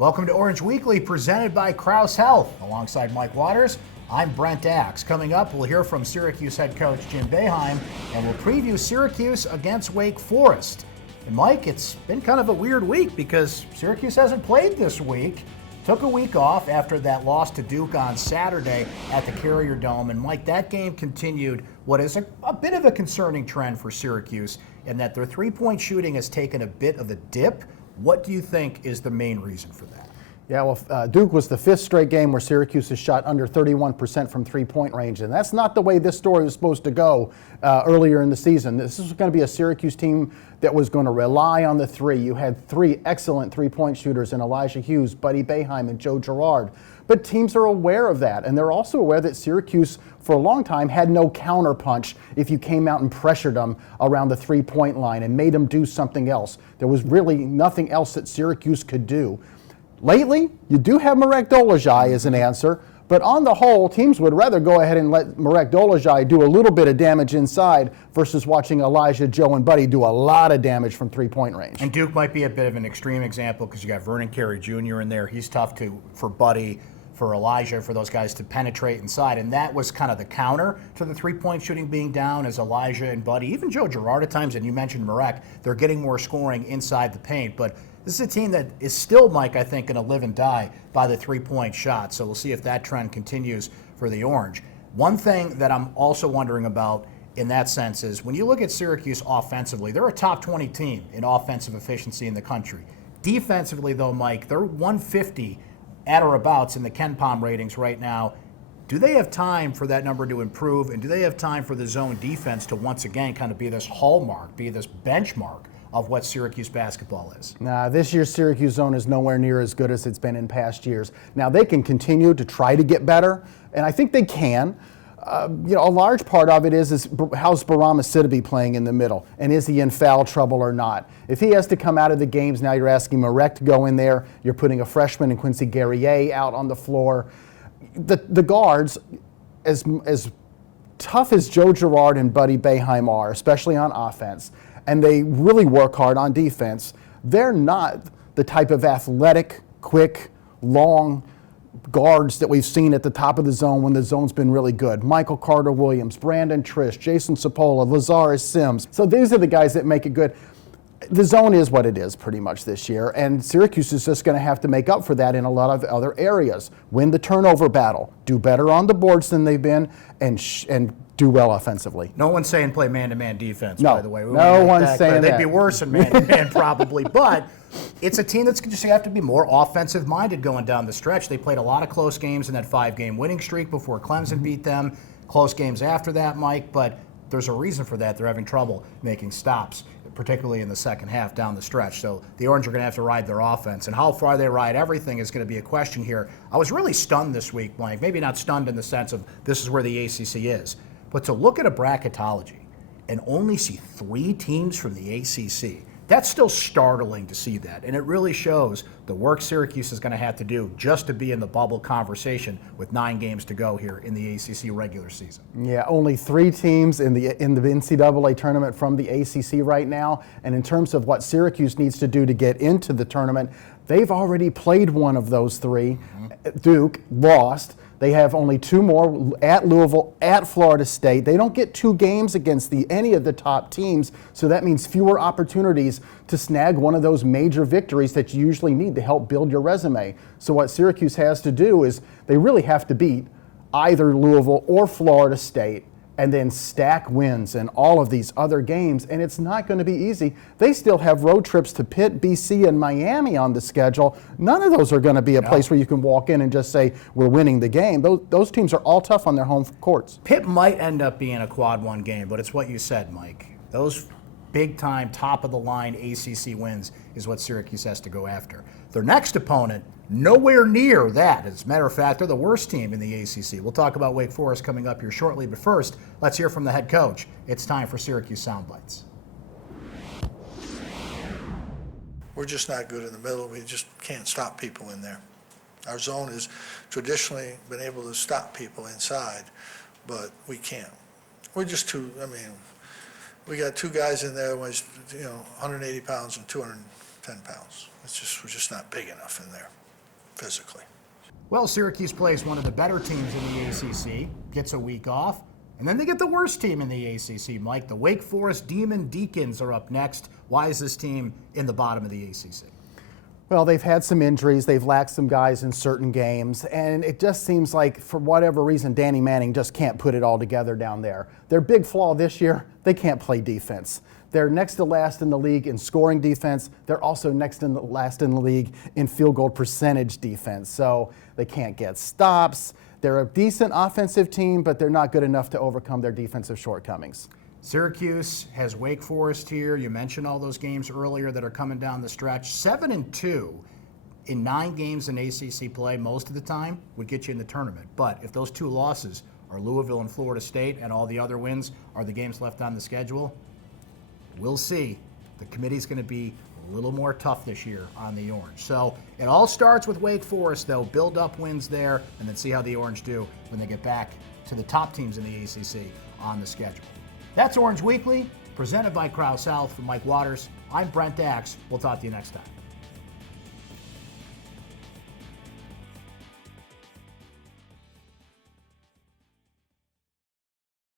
Welcome to Orange Weekly, presented by Krause Health. Alongside Mike Waters, I'm Brent. Coming up, we'll hear from Syracuse head coach Jim Boeheim, and we'll preview Syracuse against Wake Forest. And Mike, it's been kind of a weird week because Syracuse hasn't played this week. Took a week off after that loss to Duke on Saturday at the Carrier Dome. And Mike, that game continued what is a bit of a concerning trend for Syracuse in that their three-point shooting has taken a bit of a dip. What do you think is the main reason for that? Yeah, well, Duke was the fifth straight game where Syracuse has shot under 31% from three-point range, and that's not the way this story was supposed to go earlier in the season. This was going to be a Syracuse team that was going to rely on the three. You had three excellent three-point shooters in Elijah Hughes, Buddy Boeheim, and Joe Girard. But teams are aware of that, and they're also aware that Syracuse, for a long time, had no counterpunch if you came out and pressured them around the three-point line and made them do something else. There was really nothing else that Syracuse could do. Lately, you do have Marek Dolezaj as an answer, but on the whole, teams would rather go ahead and let Marek Dolezaj do a little bit of damage inside versus watching Elijah, Joe, and Buddy do a lot of damage from three-point range. And Duke might be a bit of an extreme example because you got Vernon Carey Jr. in there. He's tough for Buddy, for Elijah, for those guys to penetrate inside. And that was kind of the counter to the three-point shooting being down as Elijah and Buddy, even Joe Girard at times, and you mentioned Marek, they're getting more scoring inside the paint. But this is a team that is still, Mike, I think, going to live and die by the three-point shot. So we'll see if that trend continues for the Orange. One thing that I'm also wondering about in that sense is when you look at Syracuse offensively, they're a top 20 team in offensive efficiency in the country. Defensively, though, Mike, they're 150 at or abouts in the KenPom ratings right now. Do they have time for that number to improve, and do they have time for the zone defense to once again kind of be this hallmark, be this benchmark of what Syracuse basketball is? Nah, this year's Syracuse zone is nowhere near as good as it's been in past years. Now, they can continue to try to get better, and I think they can. A large part of it is how's Barama Sidibe playing in the middle, and is he in foul trouble or not? If he has to come out of the games, now you're asking Marek to go in there. You're putting a freshman in Quincy Guerrier out on the floor. The guards, as tough as Joe Girard and Buddy Boeheim are, especially on offense, and they really work hard on defense, they're not the type of athletic, quick, long guards that we've seen at the top of the zone when the zone's been really good. Michael Carter-Williams, Brandon Trish, Jason Cipolla, Lazarus Sims. So these are the guys that make it good. The zone is what it is pretty much this year, and Syracuse is just going to have to make up for that in a lot of other areas. Win the turnover battle, do better on the boards than they've been, and do well offensively. No one's saying play man-to-man defense, no, by the way. No one's saying that. They'd be worse than man-to-man probably, but it's a team that's just going to have to be more offensive-minded going down the stretch. They played a lot of close games in that 5-game winning streak before Clemson beat them. Close games after that, Mike, but there's a reason for that. They're having trouble making stops, particularly in the second half down the stretch. So the Orange are going to have to ride their offense. And how far they ride everything is going to be a question here. I was really stunned this week, Mike. Maybe not stunned in the sense of this is where the ACC is, but to look at a bracketology and only see 3 teams from the ACC, that's still startling to see that. And it really shows the work Syracuse is going to have to do just to be in the bubble conversation with 9 games to go here in the ACC regular season. Yeah, only 3 teams in the NCAA tournament from the ACC right now. And in terms of what Syracuse needs to do to get into the tournament, they've already played one of those 3. Duke lost. They have only 2 more at Louisville, at Florida State. They don't get 2 games against any of the top teams, so that means fewer opportunities to snag one of those major victories that you usually need to help build your resume. So what Syracuse has to do is they really have to beat either Louisville or Florida State and then stack wins in all of these other games, and it's not going to be easy. They still have road trips to Pitt, BC, and Miami on the schedule. None of those are going to be a place where you can walk in and just say, we're winning the game. Those teams are all tough on their home courts. Pitt might end up being a quad 1 game, but it's what you said, Mike. Those big-time, top-of-the-line ACC wins is what Syracuse has to go after. Their next opponent, nowhere near that. As a matter of fact, they're the worst team in the ACC. We'll talk about Wake Forest coming up here shortly, but first, let's hear from the head coach. It's time for Syracuse Soundbites. We're just not good in the middle. We just can't stop people in there. Our zone has traditionally been able to stop people inside, but we can't. We're just too, we got 2 guys in there, 180 pounds and 210 pounds. We're just not big enough in there. physically. Well, Syracuse plays one of the better teams in the ACC, gets a week off, and then they get the worst team in the ACC. Mike, the Wake Forest Demon Deacons are up next. Why is this team in the bottom of the ACC? Well, they've had some injuries. They've lacked some guys in certain games. And it just seems like, for whatever reason, Danny Manning just can't put it all together down there. Their big flaw this year, they can't play defense. They're next to last in the league in scoring defense. They're also last in the league in field goal percentage defense. So they can't get stops. They're a decent offensive team, but they're not good enough to overcome their defensive shortcomings. Syracuse has Wake Forest here. You mentioned all those games earlier that are coming down the stretch. 7-2 in 9 games in ACC play most of the time would get you in the tournament. But if those 2 losses are Louisville and Florida State and all the other wins are the games left on the schedule, we'll see. The committee's going to be a little more tough this year on the Orange. So it all starts with Wake Forest, though. Build up wins there and then see how the Orange do when they get back to the top teams in the ACC on the schedule. That's Orange Weekly, presented by Crow South. From Mike Waters, I'm Brent Dax. We'll talk to you next time.